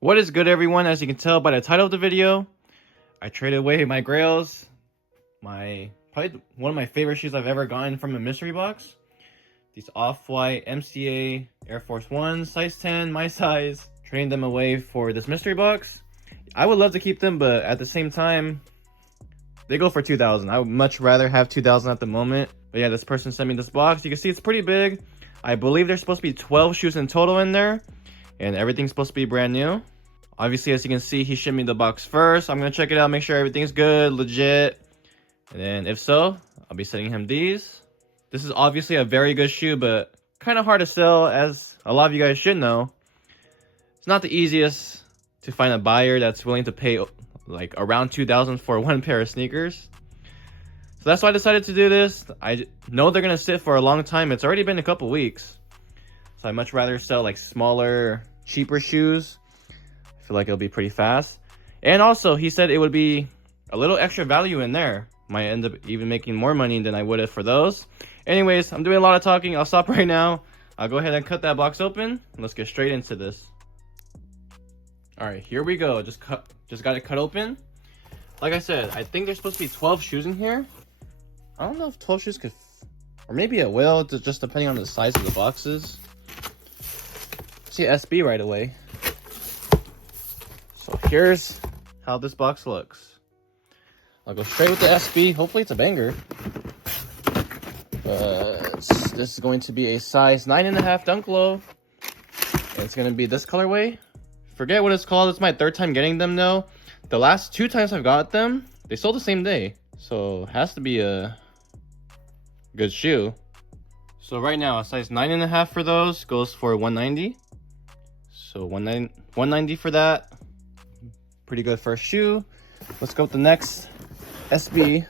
What is good, everyone? As you can tell by the title of the video, I traded away my grails, probably one of my favorite shoes I've ever gotten from a mystery box. These off-white MCA Air Force 1, size 10, my size. Trading them away for this mystery box. I would love to keep them, but at the same time, they go for $2,000. I would much rather have $2,000 at the moment. But yeah, this person sent me this box. You can see it's pretty big. I believe there's supposed to be 12 shoes in total in there, and everything's supposed to be brand new. Obviously, as you can see, he shipped me the box first. I'm gonna check it out, make sure everything's good, legit. And then if so, I'll be sending him these. This is obviously a very good shoe, but kind of hard to sell, as a lot of you guys should know. It's not the easiest to find a buyer that's willing to pay like around $2,000 for one pair of sneakers. So that's why I decided to do this. I know they're gonna sit for a long time. It's already been a couple weeks. So I'd much rather sell like smaller, cheaper shoes. I feel like it'll be pretty fast. And also, he said it would be a little extra value in there. Might end up even making more money than I would have for those. Anyways, I'm doing a lot of talking. I'll stop right now. I'll go ahead and cut that box open. Let's get straight into this. Alright, here we go. Just got it cut open. Like I said, I think there's supposed to be 12 shoes in here. I don't know if 12 shoes could, or maybe it will, just depending on the size of the boxes. See SB right away. So here's how this box looks. I'll go straight with the SB. Hopefully it's a banger. But this is going to be a size 9.5 Dunk Low. And it's going to be this colorway. Forget what it's called. It's my third time getting them though. The last 2 times I've got them, they sold the same day. So it has to be a good shoe. So right now, a size 9.5 for those goes for $190. So $190 for that. Pretty good first shoe. Let's go with the next SB.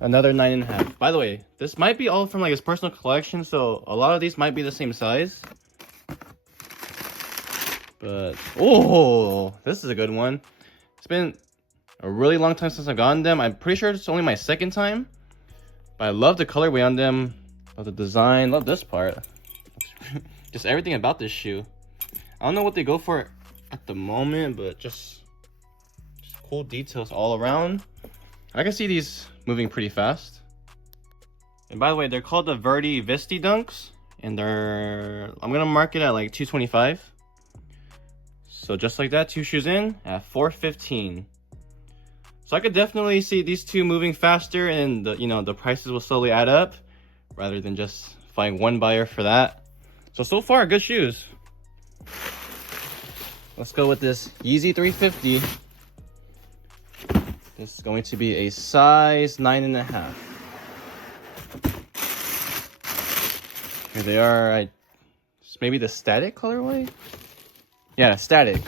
Another 9.5. By the way, this might be all from like his personal collection, so a lot of these might be the same size. But oh, this is a good one. It's been a really long time since I've gotten them. I'm pretty sure it's only my second time. But I love the colorway on them. Love the design. Love this part. Just everything about this shoe. I don't know what they go for at the moment, but just cool details all around. I can see these moving pretty fast. And by the way, they're called the Verdi Visti Dunks. And I'm gonna mark it at like $225. So just like that, 2 shoes in at $415. So I could definitely see these two moving faster, and the prices will slowly add up rather than just find one buyer for that. So far, good shoes. Let's go with this Yeezy 350. This is going to be a size 9.5. Here they are. Maybe the static colorway? Yeah, static.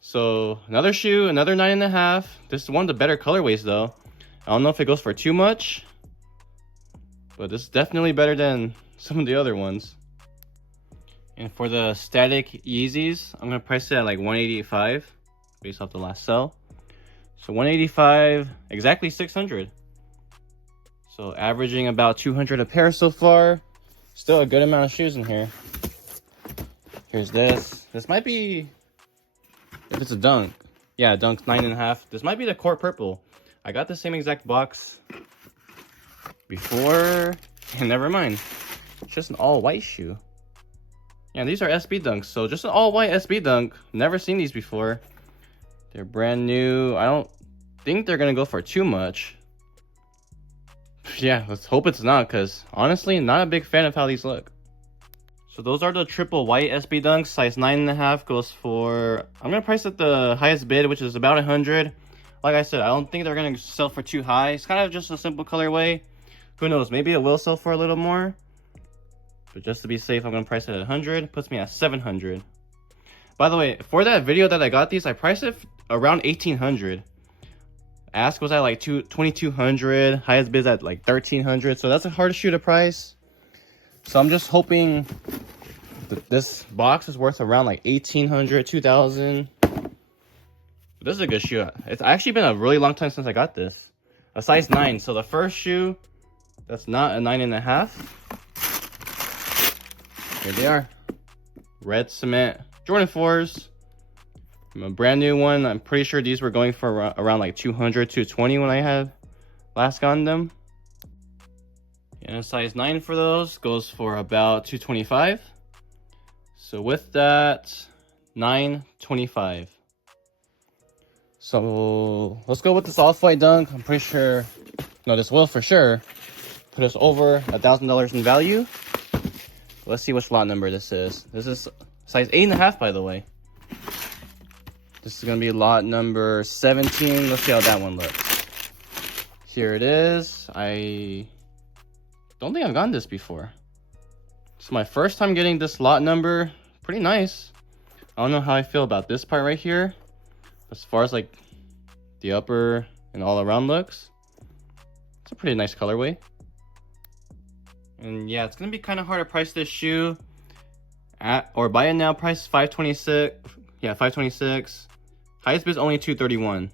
So another shoe, another 9.5. This is one of the better colorways though. I don't know if it goes for too much, but this is definitely better than some of the other ones. And for the static Yeezys, I'm gonna price it at like $185 based off the last sell. So $185, exactly $600. So averaging about $200 a pair so far. Still a good amount of shoes in here. Here's this. This might be, if it's a dunk. Yeah, dunk's 9.5. This might be the Court Purple. I got the same exact box before, and never mind. It's just an all-white shoe. Yeah, these are SB dunks, so just an all-white SB dunk. Never seen these before. They're brand new. I don't think they're gonna go for too much. Yeah, let's hope it's not, because honestly, not a big fan of how these look. So those are the triple white SB dunks. Size 9.5 goes for, I'm gonna price at the highest bid, which is about 100. Like I said, I don't think they're gonna sell for too high. It's kind of just a simple colorway. Who knows, maybe it will sell for a little more. But just to be safe, I'm gonna price it at 100. Puts me at 700. By the way, for that video that I got these, I priced it around 1,800. Ask was at like 2,200. Highest bid at like 1,300. So that's a hard shoe to price. So I'm just hoping that this box is worth around like 1,800, 2,000. This is a good shoe. It's actually been a really long time since I got this. A size 9. So the first shoe that's not a 9.5. Here they are. Red cement Jordan 4s. A brand new one. I'm pretty sure these were going for around like 200 to 220 when I had last gotten them. And a size 9 for those goes for about 225. So with that, 925. So let's go with this off-white dunk. I'm pretty sure, no, this will for sure put us over $1,000 in value. Let's see which lot number this is. This is size 8.5, by the way. This is gonna be lot number 17. Let's see how that one looks. Here it is. I don't think I've gotten this before. It's my first time getting this lot number. Pretty nice. I don't know how I feel about this part right here. As far as like the upper and all around looks, it's a pretty nice colorway. And yeah, it's gonna be kind of hard to price this shoe at, or buy it now. Price $526. Yeah, $526. Highest bid is only $231,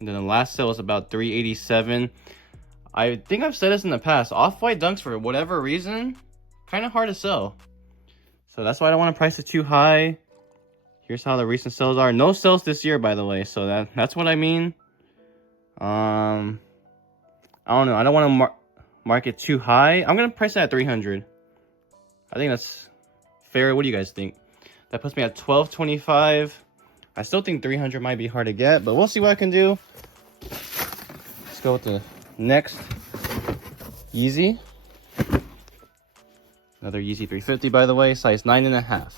and then the last sale was about $387. I think I've said this in the past. Off-white dunks, for whatever reason, kind of hard to sell. So that's why I don't want to price it too high. Here's how the recent sales are. No sales this year, by the way. So that's what I mean. I don't know. I don't want to mark it too high. I'm gonna price it at 300. I think that's fair. What do you guys think? That puts me at 1225. I still think 300 might be hard to get, but we'll see what I can do. Let's go with the next Yeezy. Another Yeezy 350, by the way, size 9.5.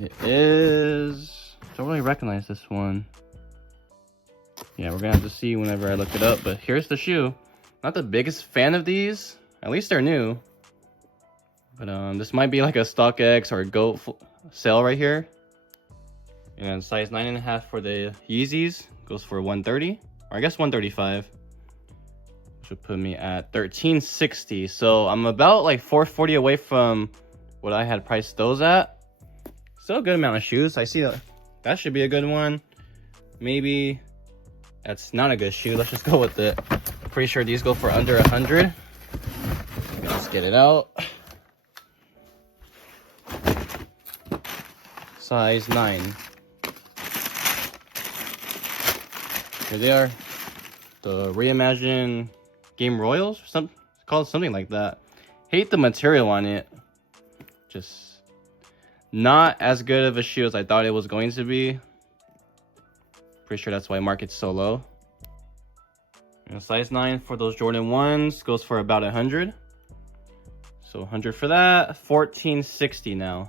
It is... don't really recognize this one. Yeah, we're gonna have to see whenever I look it up, but here's the shoe. Not the biggest fan of these. At least they're new. But this might be like a StockX or a GOAT sale right here. And size 9.5 for the Yeezys goes for 130, or I guess 135, which would put me at 1360. So I'm about like 440 away from what I had priced those at. Still a good amount of shoes. I see that should be a good one. Maybe that's not a good shoe. Let's just go with it. Pretty sure these go for under 100. Let's get it out. Size 9. Here they are. The Reimagine Game Royals, or something. It's called something like that. Hate the material on it. Just not as good of a shoe as I thought it was going to be. Pretty sure that's why market's so low. And size 9 for those Jordan 1s goes for about 100. So 100 for that. 1460 now.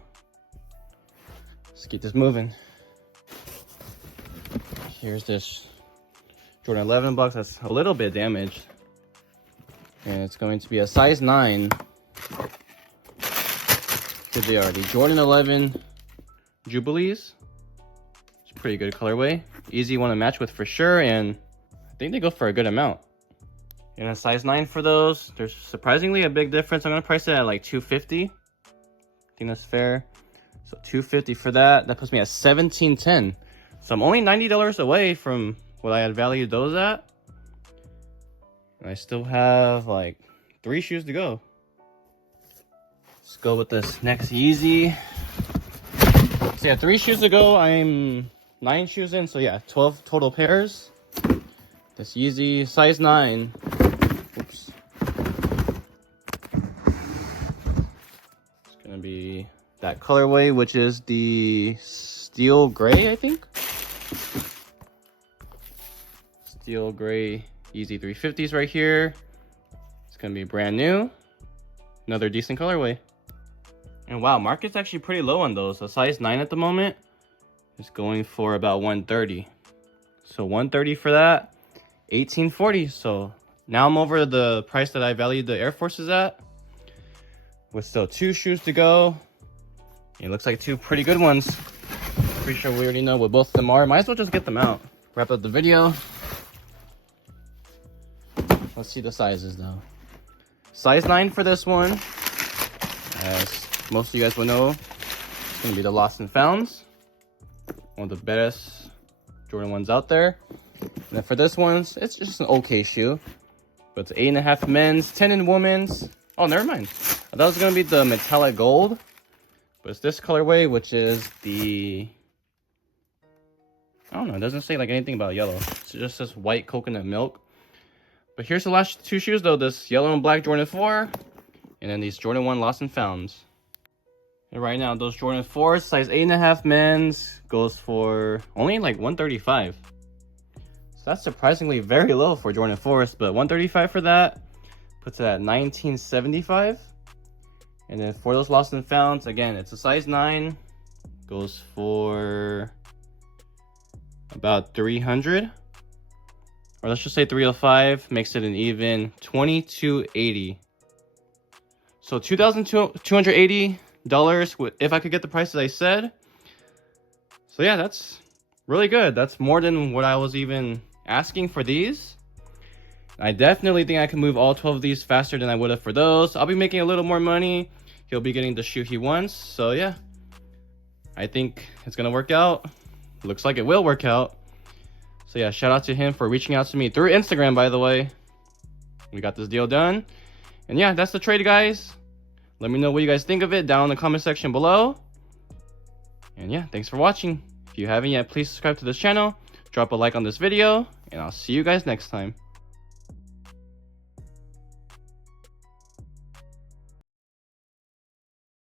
Let's keep this moving. Here's this Jordan 11 box that's a little bit damaged. And it's going to be a size 9. Here they are, the Jordan 11 Jubilees. It's a pretty good colorway. Easy one to match with for sure, and I think they go for a good amount. And a size 9 for those. There's surprisingly a big difference. I'm gonna price it at like $250. I think that's fair. So $250 for that. That puts me at $1710. So I'm only $90 away from what I had valued those at. And I still have like 3 shoes to go. Let's go with this next Yeezy. So yeah, 3 shoes to go. I'm 9 shoes in. So yeah, 12 total pairs. This Yeezy size 9. Oops. It's gonna be that colorway, which is the steel gray, I think. Steel gray Yeezy 350s right here. It's gonna be brand new. Another decent colorway. And wow, market's actually pretty low on those. A size 9 at the moment is going for about 130. So 130 for that, 1840. So now I'm over the price that I valued the Air Forces at. With still 2 shoes to go. It looks like 2 pretty good ones. Pretty sure we already know what both of them are. Might as well just get them out. Wrap up the video. Let's see the sizes though. Size 9 for this one. As most of you guys will know, it's going to be the Lost and Founds. One of the best Jordan 1s out there. And then for this one, it's just an okay shoe. But it's 8.5 men's, 10 in women's. Oh, never mind. I thought it was going to be the metallic gold. But it's this colorway, which is the, I don't know, it doesn't say like anything about yellow. It's just this white coconut milk. But here's the last two shoes though, this yellow and black Jordan 4, and then these Jordan 1 Lost and Founds. And right now, those Jordan 4s, size 8.5 men's, goes for only like $135. So that's surprisingly very low for Jordan 4s, but $135 for that puts it at $19.75. And then for those Lost and Founds, again, it's a size 9, goes for about $300, or let's just say $305, makes it an even $22.80. So $2,280 if I could get the prices I said. So yeah, that's really good. That's more than what I was even asking for these. I definitely think I can move all 12 of these faster than I would have for those. I'll be making a little more money. He'll be getting the shoe he wants. So yeah, I think it's gonna work out. Looks like it will work out. So yeah, shout out to him for reaching out to me through Instagram, by the way. We got this deal done. And yeah, that's the trade, guys. Let me know what you guys think of it down in the comment section below. And yeah, thanks for watching. If you haven't yet, please subscribe to this channel, drop a like on this video, and I'll see you guys next time.